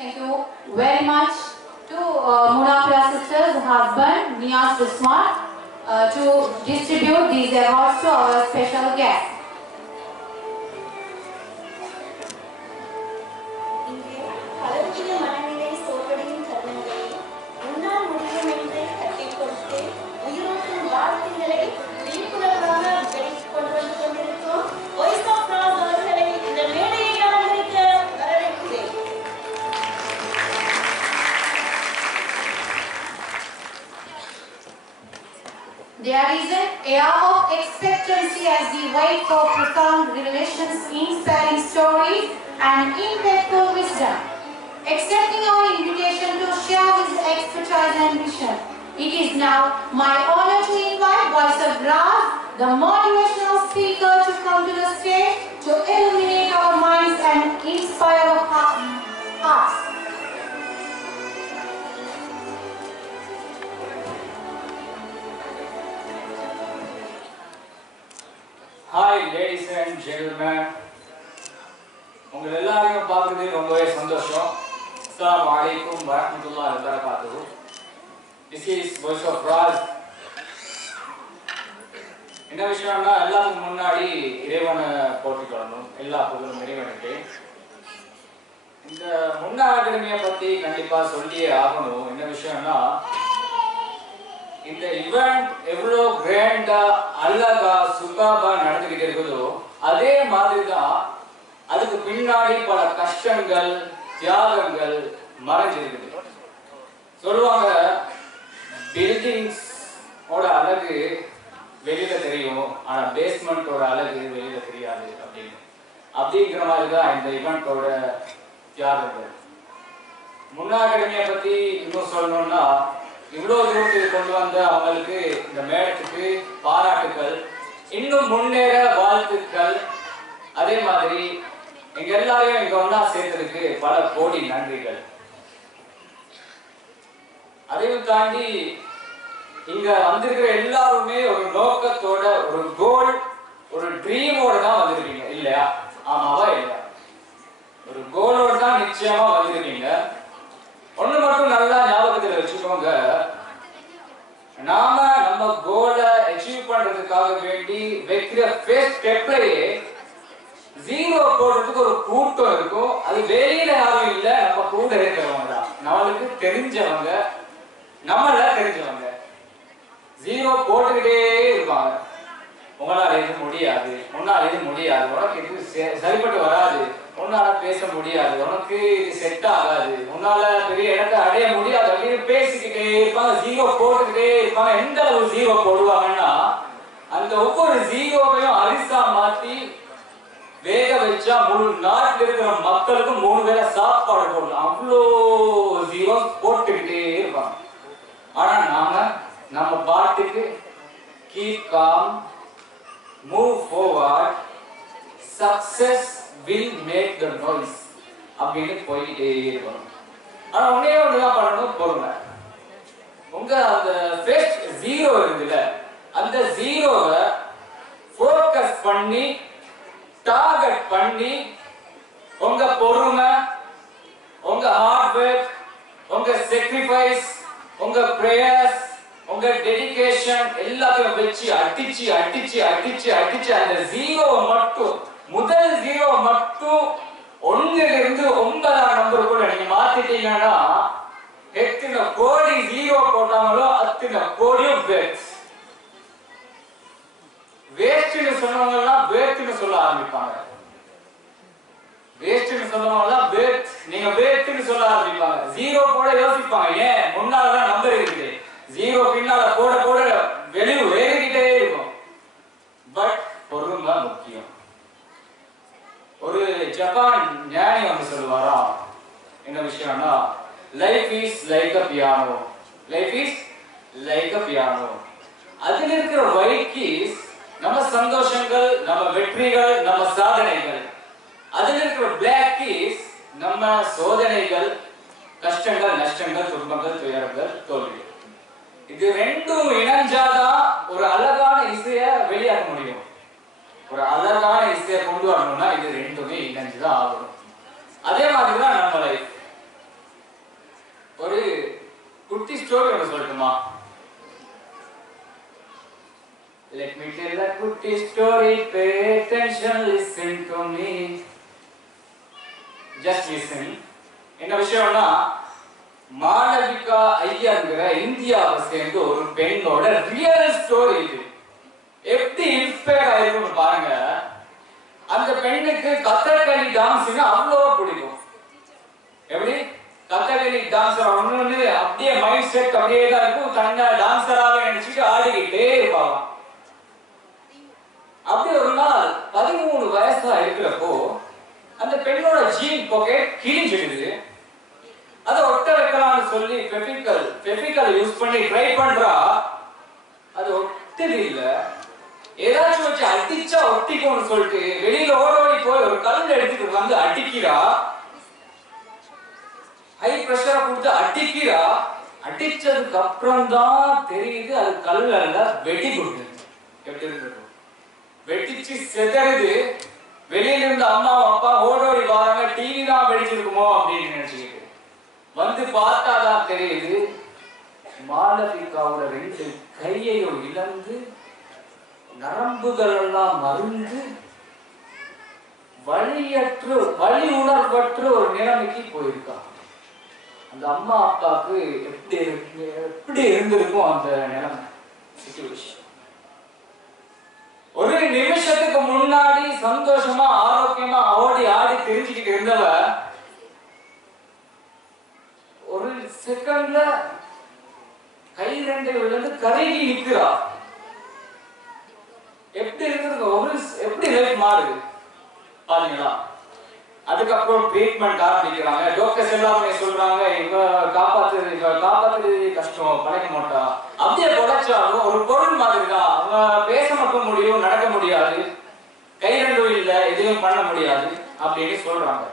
Thank you very much to Munafia sisters' husband, Niyaz Bismarck, to distribute these awards to our special guest. There is an air of expectancy as we wait for profound revelations, inspiring stories, and impactful wisdom. Accepting our invitation to share his expertise and vision, it is now my honor to invite Voice of Raz, the motivational speaker, to come to the stage to illuminate our minds and inspire our hearts. Hi ladies and gentlemen. உங்கள் எல்லாரையும் பார்க்குறது ரொம்பவே சந்தோஷம். அஸ்ஸலாமு அலைக்கும் வரஹ்மத்துல்லாஹி வபரகாத்துஹு. This is Voice of Raz. என்ன விஷயம்னா எல்லாத்துக்கும் முன்னாடி இறைவனை போற்றிக்கொள்ளணும். எல்லா புகழும் இறைவனுக்கு. இந்த முன்னா அகாடமியை பத்தி கண்டிப்பா சொல்லியே ஆகணும். என்ன விஷயம்னா இந்த ஈவென்ட் எவ்வளோ கிராண்டா அழகா சூப்பரா நடந்துகிட்டு இருக்குதோ அதே மாதிரி தான் அதுக்கு பின்னாடி பல கஷ்டங்கள் தியாகங்கள் மறைஞ்சிருக்குது. சொல்லுவாங்க பில்டிங்ஸ் ஓட அழகு வெளியில தெரியும், ஆனா பேஸ்மெண்டோட அழகு வெளியில தெரியாது அப்படிங்கிற மாதிரி தான் இந்த ஈவென்ட்டோட தியாகங்கள். முன்னா அகாடமியை பத்தி இன்னும் சொல்லணும்னா இவ்வளவு தூரத்துக்கு கொண்டு வந்த அவங்களுக்கு இந்த மேடத்துக்கு பாராட்டுக்கள், இன்னும் முன்னேற வாழ்த்துக்கள். அதே மாதிரி எங்க எல்லாரையும் இங்க ஒன்னா சேர்த்ததுக்கு பல கோடி நன்றிகள். அதையும் தாண்டி இங்க வந்திருக்கிற எல்லாருமே ஒரு நோக்கத்தோட, ஒரு கோல், ஒரு ட்ரீமோட தான் வந்திருக்கீங்க இல்லையா? ஆமாவா இல்லையா? ஒரு கோலோட தான் நிச்சயமா வந்திருக்கீங்க. ஒண்ணு மட்டும் நல்லா ஞாபகத்துல வச்சுக்கோங்க, நாம நம்ம கோலை அச்சீவ் பண்றதுக்காக வேண்டி வைக்கிற ஃபர்ஸ்ட் ஸ்டெப்லயே ஜீரோ போடுறதுக்கு ஒரு கூட்டம் இருக்கும். அது வெளியில யாரும் இல்ல, நம்ம கூட இருக்கிறவங்க தான், நம்மளுக்கு தெரிஞ்சவங்க, நம்மள தெரிஞ்சவங்க. ஜீரோ போட்டுக்கிட்டே இருப்பாங்க. உங்களால இது முடியாது, உன்னால இது முடியாது, உனக்கு இது சரிப்பட்டு வராது, உன்னால பேச முடியாது, உனக்கு இது செட் ஆகாது, உன்னால பெரிய இடத்தை அடைய முடியாது அப்படின்னு பேசிக்கிட்டே இருப்பாங்க. ஜீரோ போட்டுக்கிட்டே இருப்பாங்க. எந்த அளவு ஜீரோ போடுவாங்கன்னா அந்த ஒவ்வொரு ஜீரோவையும் அரிசா மாத்தி வேக வச்சா முழு நாட்டில் இருக்கிற மக்களுக்கு 3 வேளை சாப்பாடு போடலாம். அவ்வளோ ஜீரோ போட்டுக்கிட்டே இருப்பாங்க. ஆனா நாம நம்ம பாட்டுக்கு keep calm, move forward, success will make the noise அப்படின்னு போயிட்டே இருக்கணும். ஆனா ஒன்னே ஒண்ணுதான் பண்ணணும், பொறுமை. உங்க அந்த ஃபர்ஸ்ட் ஜீரோ இருக்குல்ல, அந்த ஜீரோவை ஃபோக்கஸ் பண்ணி டார்கெட் பண்ணி உங்க பொறுமை, உங்க ஹார்ட் ஒர்க், உங்க sacrifice, உங்க பிரேயர்ஸ், உங்க டெடிகேஷன் எல்லாத்தையும் வச்சு அடிச்சு அடிச்சு அடிச்சு அடிச்சு அந்த ஜீரோ மட்டும், முதல் ஜீரோ மட்டும் 1 இருந்து 9 நம்பருக்குள்ள நீங்க மாத்திட்டீங்கன்னா எத்தனை கோடி ஜீரோ போட்டாங்களோ அத்தனை கோடியும் வேஸ்ட். வேஸ்ட்னு சொன்னவங்க எல்லாம் வேஸ்ட்னு சொல்ல ஆரம்பிப்பாங்க. வேஸ்ட்னு சொன்னவங்க எல்லாம் வேஸ்ட், நீங்க வேஸ்ட்னு சொல்ல ஆரம்பிப்பாங்க. ஜீரோ போட யோசிப்பாங்க. ஏன்? முன்னாலதான் நம்பர் இருக்குது. ஜீரோ பின்னால போட போட வெளியே வேறிக்கிட்டே இருக்கும். பட் பொறுமை முக்கியம். ஒரு ஜப்பான் ஞானி வந்து சொல்லுவாரா, என்ன விஷயம்னா, life is like a piano, life is like a piano. அதுல இருக்கிற ஒயிட் கீஸ் நம்ம சந்தோஷங்கள், நம்ம வெற்றிகள், நம்ம சாதனைகள். அதுல இருக்கிற பிளாக் கீஸ் நம்ம சோதனைகள், கஷ்டங்கள், நஷ்டங்கள், துன்பங்கள், துயரங்கள், தோல்விகள். இது ரெண்டும் இணைஞ்சாதான் ஒரு அழகான இசைய வெளியாக்க முடியும். ஒரு அழகான இசையை கொண்டு வரணும்னா இது ரெண்டுமே இணைஞ்சுதான் ஆகணும். அதே மாதிரிதான் நம்ம லைஃப். ஸ்டோரி ஒன்று சொல்லட்டுமா? Let me tell a குட்டி story, pay attention, listen to me. Just listen. என்ன விஷயம்னா, மாளவிகா ஐயர்ங்கிற இந்தியாவை சேர்ந்த ஒரு பெண்ணோட ரியல் ஸ்டோரி இது. எப்படி இன்ஸ்பயர் ஆயிருக்குன்னு பாருங்க. அந்த பெண்ணுக்கு கதகளி டான்ஸ்னா அவ்வளோ பிடிக்கும். எப்படி கதகளி டான்ஸர் ஒண்ணு அப்படியே மைண்ட் செட் அப்படியே தான் இருக்கும். தன்னை டான்ஸராக நினைச்சிட்டு ஆடிக்கிட்டே இருப்பாங்க. அப்படி ஒரு நாள் 13 வயசா இருக்கிறப்போ அந்த பெண்ணோட ஜீன் பாக்கெட் கிழிஞ்சிடுது. அதை ஒட்ட வைக்கலாம்னு சொல்லி பெபிக்கல் யூஸ் பண்ணி ட்ரை பண்றா. அது ஒட்டது இல்ல. ஏதாச்சும் வச்சு அடிச்சா ஒட்டிக்கும்னு சொல்லிட்டு வெளியில ஓடோடி போய் ஒரு கல் எடுத்துட்டு வந்து அடிக்கிறா. ஹை பிரஷரை கொடுத்து அடிக்கிறா. அடிச்சதுக்கு அப்புறம் தான் தெரியுது அது கல் அல்ல, வெடி குண்டு. எப்படி இருக்கு? வெடிச்சு செதறுது. வெளியில இருந்த அம்மா அப்பா ஓடோடி வராங்க. டிவி தான் வெடிச்சிருக்குமோ அப்படின்னு நினைச்சுக்கிட்டு வந்து பார்த்தாதான் தெரியுது மாளவிகாவோட 2 கையையும் இழந்து நரம்புகள் எல்லாம் மருந்து வலி உணர்வற்ற ஒரு நிலைமைக்கு போயிருக்கா. அந்த அம்மா அப்பாவுக்கு எப்படி இருந்திருக்கும் அந்த நிலைமை சிச்சுவேஷன். ஒரு நிமிஷத்துக்கு முன்னாடி சந்தோஷமா ஆரோக்கியமா ஓடி ஆடி தெரிஞ்சுக்கிட்டு இருந்தவ ஒரு செகண்ட்ல கை 2 விழுந்து கருகி நிக்கிறா. எப்படி இருக்கு? எப்படி லைஃப் மாறுது பாத்தீங்களா? அதுக்கப்புறம் ட்ரீட்மெண்ட் ஆரம்பிக்கிறாங்க. டாக்டர்ஸ் எல்லாமே சொல்றாங்க இவ காப்பாத்துறது கஷ்டம், பழைக்க மாட்டா. அப்படியே பொழைச்சாலும் ஒரு பொருள் மாதிரி தான். அவங்க பேச மட்டும் முடியும், நடக்க முடியாது, கை 2 இல்ல, எதுவும் பண்ண முடியாது அப்படின்னு சொல்றாங்க.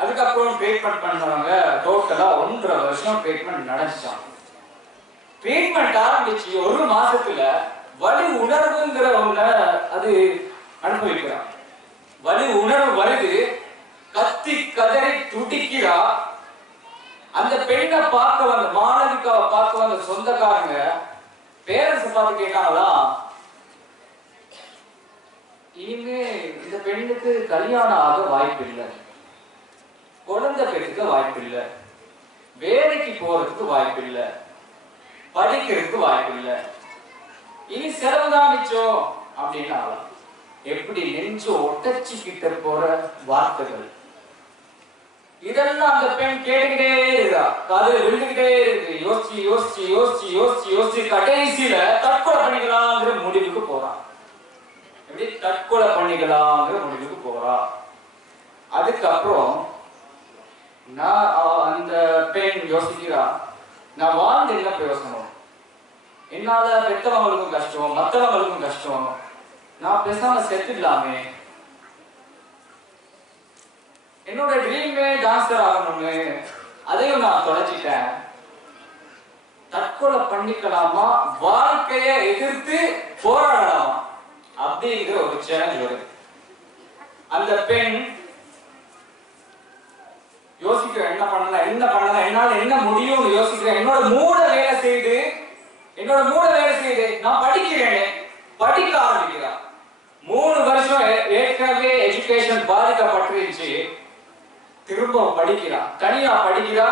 அதுக்கப்புறம் ட்ரீட்மெண்ட் பண்றாங்க. டோட்டலா 1.5 வருஷம் ட்ரீட்மெண்ட் நடந்துச்சாங்க. ட்ரீட்மெண்ட் ஆரம்பிச்சு 1 மாசத்துல வலி உணர்வுங்கிற ஒண்ணு அது அனுபவிக்கிறான். வலி உணர்வு வருது. கத்தி கதறி துடிக்கிறா. அந்த பெண்ணை பார்க்க வந்த மாளவிகாவை பார்க்க வந்த சொந்தக்காரங்க பேரண்ட்ஸ் பார்த்து கேட்டாங்களா, இனிமே இந்த பெண்ணுக்கு கல்யாணம் ஆக வாய்ப்பு இல்லை, குழந்தை பெற்றுக்க வாய்ப்பு இல்லை, வேலைக்கு போறதுக்கு வாய்ப்பு இல்லை, படிக்கிறதுக்கு வாய்ப்பு இல்லை, இனி செலவுதான் மிச்சம் அப்படின்னு ஆகலாம். எப்படி நெஞ்சு ஒட்டச்சிக்கிட்ட போற வார்த்தைகள் இதெல்லாம் அந்த பெண் கேட்டுக்கிட்டே இருக்கா. காதுல விழுந்துகிட்டே இருக்கு. யோசிச்சு யோசிச்சு யோசிச்சு யோசிச்சு யோசிச்சு கடைசியில தற்கொலை பண்ணிக்கலாங்கிற முடிவுக்கு போறான். எப்படி தற்கொலை பண்ணிக்கலாங்கிற முடிவுக்கு போறா. அதுக்கப்புறம் அந்த பெண் யோசிக்கிறா, நான் வாழ்ந்து என்ன பிரயோசனம், என்னால பெற்றவங்களுக்கும் கஷ்டம், மற்றவங்களுக்கும் கஷ்டம், நான் பேசாம செத்துடலாமே, என்னோட ட்ரீமே டான்சர் ஆகணும்னு அதையும் நான் தொலைச்சிட்டேன், தற்கொலை பண்ணிக்கலாமா, வாழ்க்கையை எதிர்த்து போராடலாமா அப்படிங்கிற ஒரு சேலஞ்ச் வருது. அந்த பெண் யோசிக்கிற என்ன பண்ணலாம் என்னால என்ன முடியும்னு யோசிக்கிற. என்னோட மூட வேலை செய்து நான் படிக்கிறேன், படிக்க ஆரம்பிக்கிறேன். 3 வருஷம் ஏற்கனவே எஜுகேஷன் பாதிக்கப்பட்டிருந்துச்சு. திரும்ப படிக்கிறா, தனியா படிக்கிறா,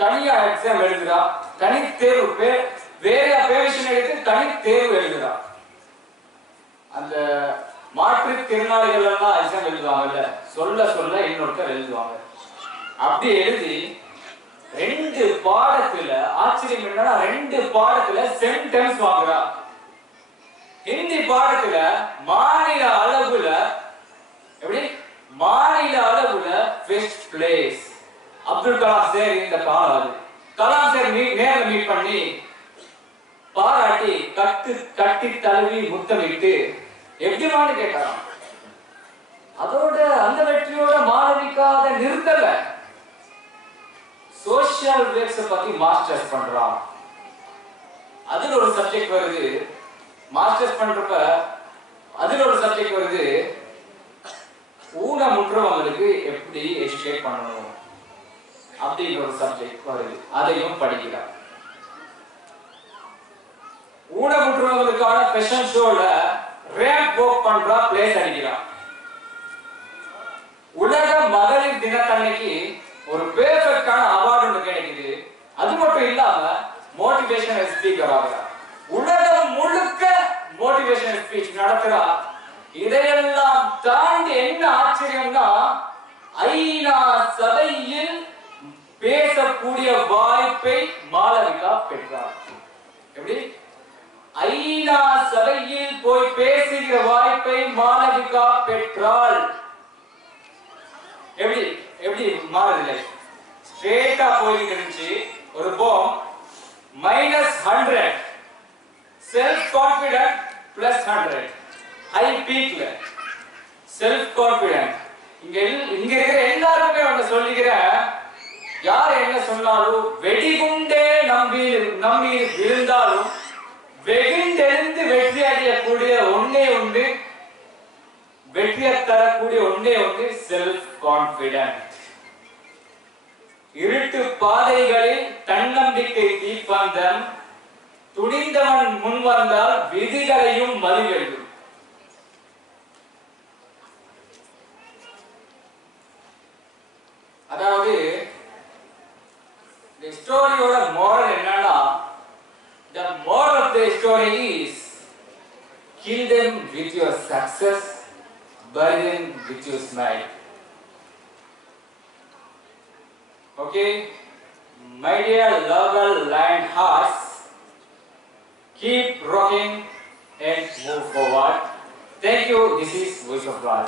தனியா எக்ஸாம் எழுதுறா, தனி தேர்வு வேற பேரிஷன் எடுத்து தனி தேர்வு எழுதுறா. அந்த மாற்றுத்திறனாளிகள் எல்லாம் எக்ஸாம் எழுதுவாங்கல்ல, சொல்ல இன்னொருத்தர் எழுதுவாங்க. அப்படி எழுதி 2 பாடத்துல ஆச்சரியம் என்னன்னா 2 பாடத்துல சென்டென்ஸ் வாங்குறா. ஹிந்தி பாடத்துல மாநில அளவுல first place. Abdul Kalam sir இந்த காலம் கலாம் சார் நேர்ல மீட் பண்ணி பாராட்டி கட்டி தழுவி முத்தமிட்டு எப்படிமான்னு கேட்டாராம். அதோட அந்த வெற்றியோட மாளவிகா அதை நிறுத்தல, சோசியல் ஒர்க்ஸ் பத்தி மாஸ்டர்ஸ் பண்றான். அதுல ஒரு சப்ஜெக்ட் வருது, மாஸ்டர்ஸ் பண்றப்ப அதுல ஒரு சப்ஜெக்ட் வருது, ஊனமுற்றவங்களுக்கு எப்படி எஜுகேட் பண்ணணும் அப்படிங்கிற ஒரு சப்ஜெக்ட் வருது, அதையும் படிக்கிறார். ஊனமுற்றவர்களுக்கான ஃபேஷன் ஷோல ரேம்ப் வாக் பண்றா, பிளேஸ் அடிக்கிறான். உலக மகளிர் தினத்தன்னைக்கு ஒரு பெர்ஃபெக்ட்டான அவார்டு ஒன்று கிடைக்குது. அது மட்டும் இல்லாம மோட்டிவேஷனல் ஸ்பீக்கர் ஆகிறார். உலகம் முழுக்க மோட்டிவேஷனல் ஸ்பீச் நடத்துறார். இதையெல்லாம் தாண்டி என்ன ஆச்சரியம்னா, ஐநா சபையில் பேசக்கூடிய வாய்ப்பை மாளவிகா பெற்றார். எப்படி? ஐநா சபையில் போய் பேசுகிற வாய்ப்பை மாளவிகா பெற்றாள். எப்படி எப்படி மாறுது? ஸ்ட்ரெயிட்டா போயிட்டு இருந்துச்சு. ஒரு போம் -100, செல்ஃப் கான்ஃபிடென்ட் +100, ஹை பீக்ல செல்ஃப் கான்ஃபிடென்ட். இங்க இருக்கிற எல்லாருமே ஒண்ணு சொல்லிக்கிறேன், யார் என்ன சொன்னாலும் வெடிகுண்டே நம்பி இருந்தாலும் வெகுண்டெழுந்து வெற்றி அடையக்கூடிய ஒன்னே உண்டு, வெற்றியை தரக்கூடிய ஒன்னே ஒன்று செல்ஃப் கான்ஃபிடென்ட். இருட்டு பாதைகளில் தன்னம்பிக்கை தீப்பந்தம், துணிந்தவன் முன் வந்தால் விதிகளையும் மதிவெல்லும். அதாவது இந்த ஸ்டோரியோட மோரல் என்னன்னா, the moral of the story is kill them with your success, bury them with your smile. Okay, my dear local lion hearts, keep rocking and move forward. Thank you. This is Voice of God.